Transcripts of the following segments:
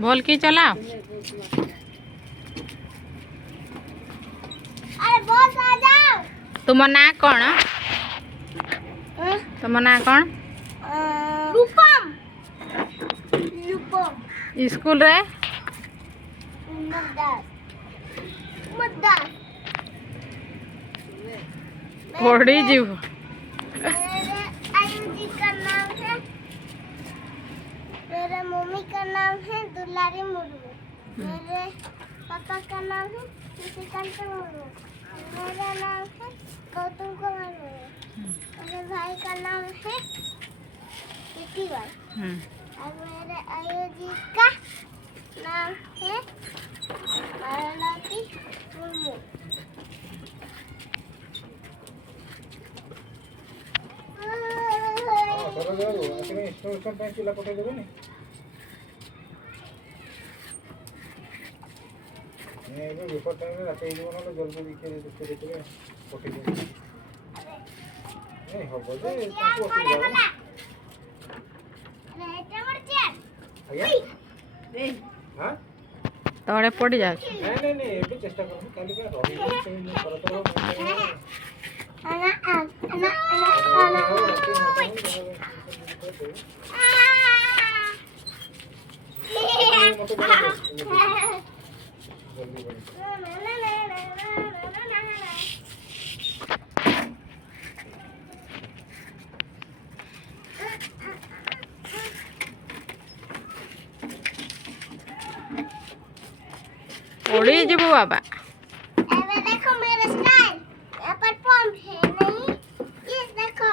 बोल की चलाओ। अरे बॉस आ जाओ। तुम ना कौन? तुम ना कौन? रूपम। रूपम। स्कूल रे मद्दास। मद्दास। पढ़ी जीव। मेरे आयुजी का नाम है, मेरे मम्मी का नाम है दुलारी मुर्मू, मेरे पापा का नाम है निशिकांत मुर्मू, मेरा नाम है गौतम कुमार मुर्मू, मेरे भाई का नाम है विकी भाई, और मेरे आयुजी का नाम है मालती मुर्मू। तोड़े पड़ जा। पड़ी जीव बाबा। देखो मेरा स्टाइल, यहाँ पर पंप है नहीं, ये देखो।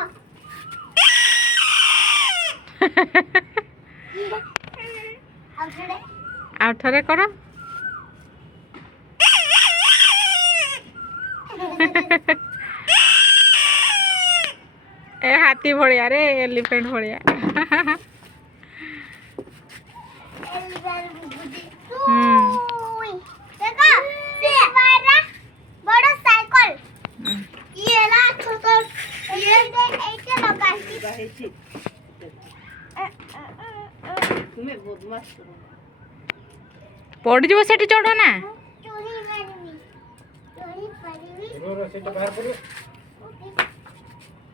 आउ थरे करो। ए हाथी भड़िया रे एलिफेंट भड़िया। बड़ा साइकिल, ये ना छोटा, ये ऐसे लगा है। तुम्हें बदमाश करो। पड़ जीव सेठी चढ़ ना। चोरी करवी, चोरी करवी। रो सेट बाहर करो।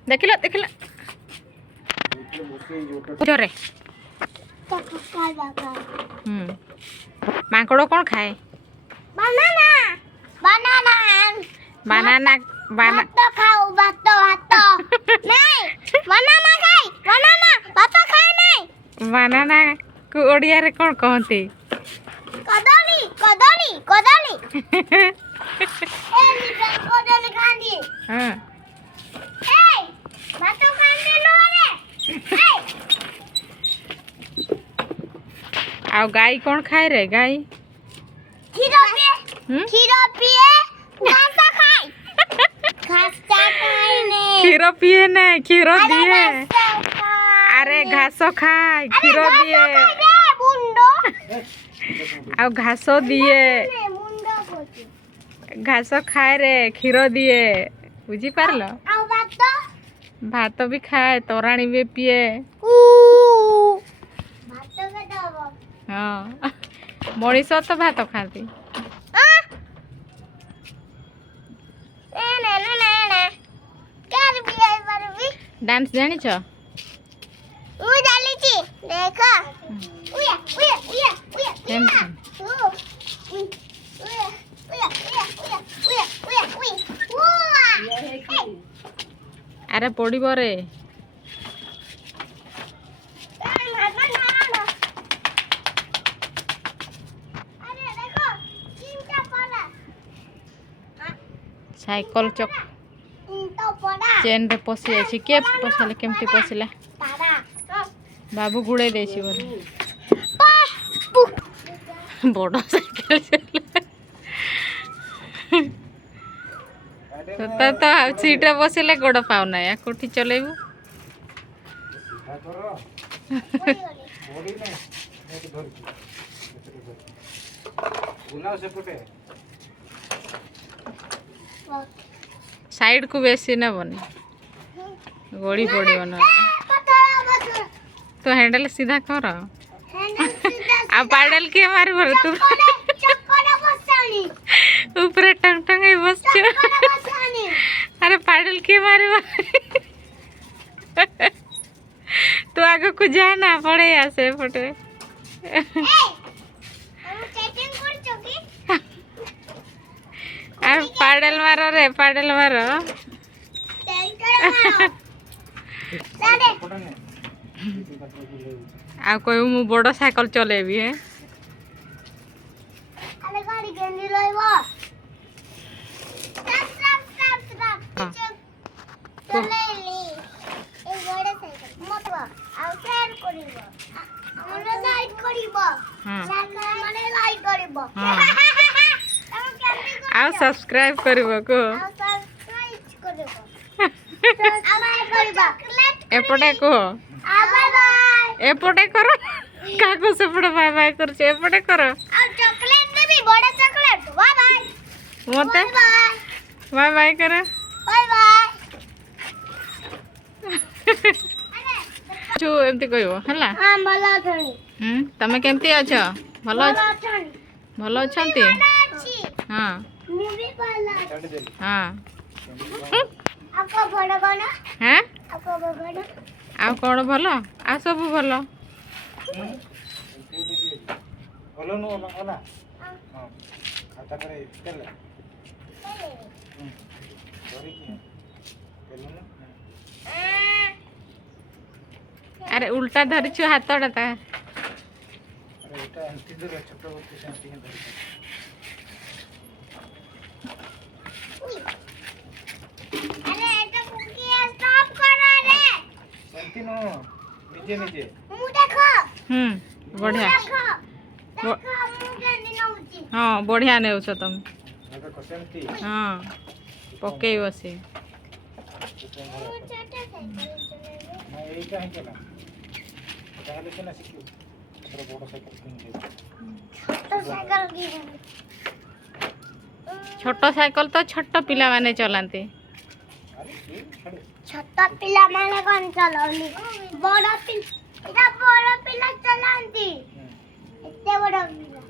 देखिल देखिल जोरे। माकड़ कौन खाए? बनाना। बनाना। बनाना बाना भात खाओ, भात नहीं, बनाना खाई, बनाना भात खाए नहीं। बनाना को ओडिया रे कौन कहते? कदली, कदली, कदली। ए निकल कदली खांदी। हां ए भात खांदे लो रे। आ गाय कौन खाए रे? गाय खीरो पिए, खीरो पिए, घास खाए। घास खाए नहीं। खीरो पिए ने खीरो दिए। अरे घासो खाए खीरो दिए। आ घासो दिए। घासो खाए रे खीरो दिए। बुझी पारलो? भात भी खाए तोराणी भी पिए। हाँ मनीष तो भात खाती। डांस जानी छ? अरे पड़ी रे। साइकिल चक चेन रे पशि अछि के पसले केमती पसला? बाबू गुड़े देछि बोले। बड़ साइकिल तो सीट रे बसिले गोड़ पाउना या कोठी चलेबू। साइड को बेसी न बने गोड़ी पड़ो ना। तो हैंडल सीधा कर। आ पाडल किए मारे भर तू चक्कर बसानी ऊपर टंग टंग है बस चक्कर बसानी अरे पाडल किए मारे तू आगे को जा ना पड़े यहाँ से फोटो हम चैटिंग कर चुकी अरे पाडल मारो रे पाडल मारो टैंकर मारो साडे आ कोई मु बड़ साइकिल चलेबी है अरे गाड़ी गेंदी लइबो स्टॉप हाँ। चलेली ए बड़े साइकिल मत बा आ शेयर करिबो हमरे लाइक करिबो हाँ हमरे लाइक करिबो हाँ। हम कैंपिंग आ सब्सक्राइब करबो को आ सब्सक्राइब करिबो आबाय करिबो चॉकलेट एपटे को आ बाय बाय एपटे करो काको सेपटे बाय बाय करछ एपटे करो आ चॉकलेट देबी बड़ा चॉकलेट बाय बाय मते बाय बाय बाय करे बाय बाय छु एमती कहबो हला हां भला थणी तमे केमती अछ भलो भला थणी भलो अछंती अच्छी हां मूवी भला हां आपको बड़ा बना हैं आपको बड़ा आ कोन भलो आ सब भलो बोलो नो ओला हां खाता करे चल सॉरी की बोलो ना अरे उल्टा धरि छु हातडा ता अरे এটা এন্টি ধরে ছোট বলতে শান্তি ধরে अरे এটা কুকি স্টপ করো রে শান্তি নো নিজে নিজে মু দেখো बढ़िया দেখো দেখো মু কেন নউची हाँ बढ़िया नेउछ तुम আগে কসেন্টি हाँ पकेइबो से মু ছোট সাইকেল চলাবো না এইটা হে কেনা তাহলে কেনা শিখু তোর বড় সাইকেল কিনে দে তো সাইকেল কি छोट साइकिल तो छोट पिला माने चलाते আরে কি ছাড়ে ছোট পিলা মানে কোন চলাওনি বড় পিলা এটা বড় পিলা চলান্তি এতে বড় পিলা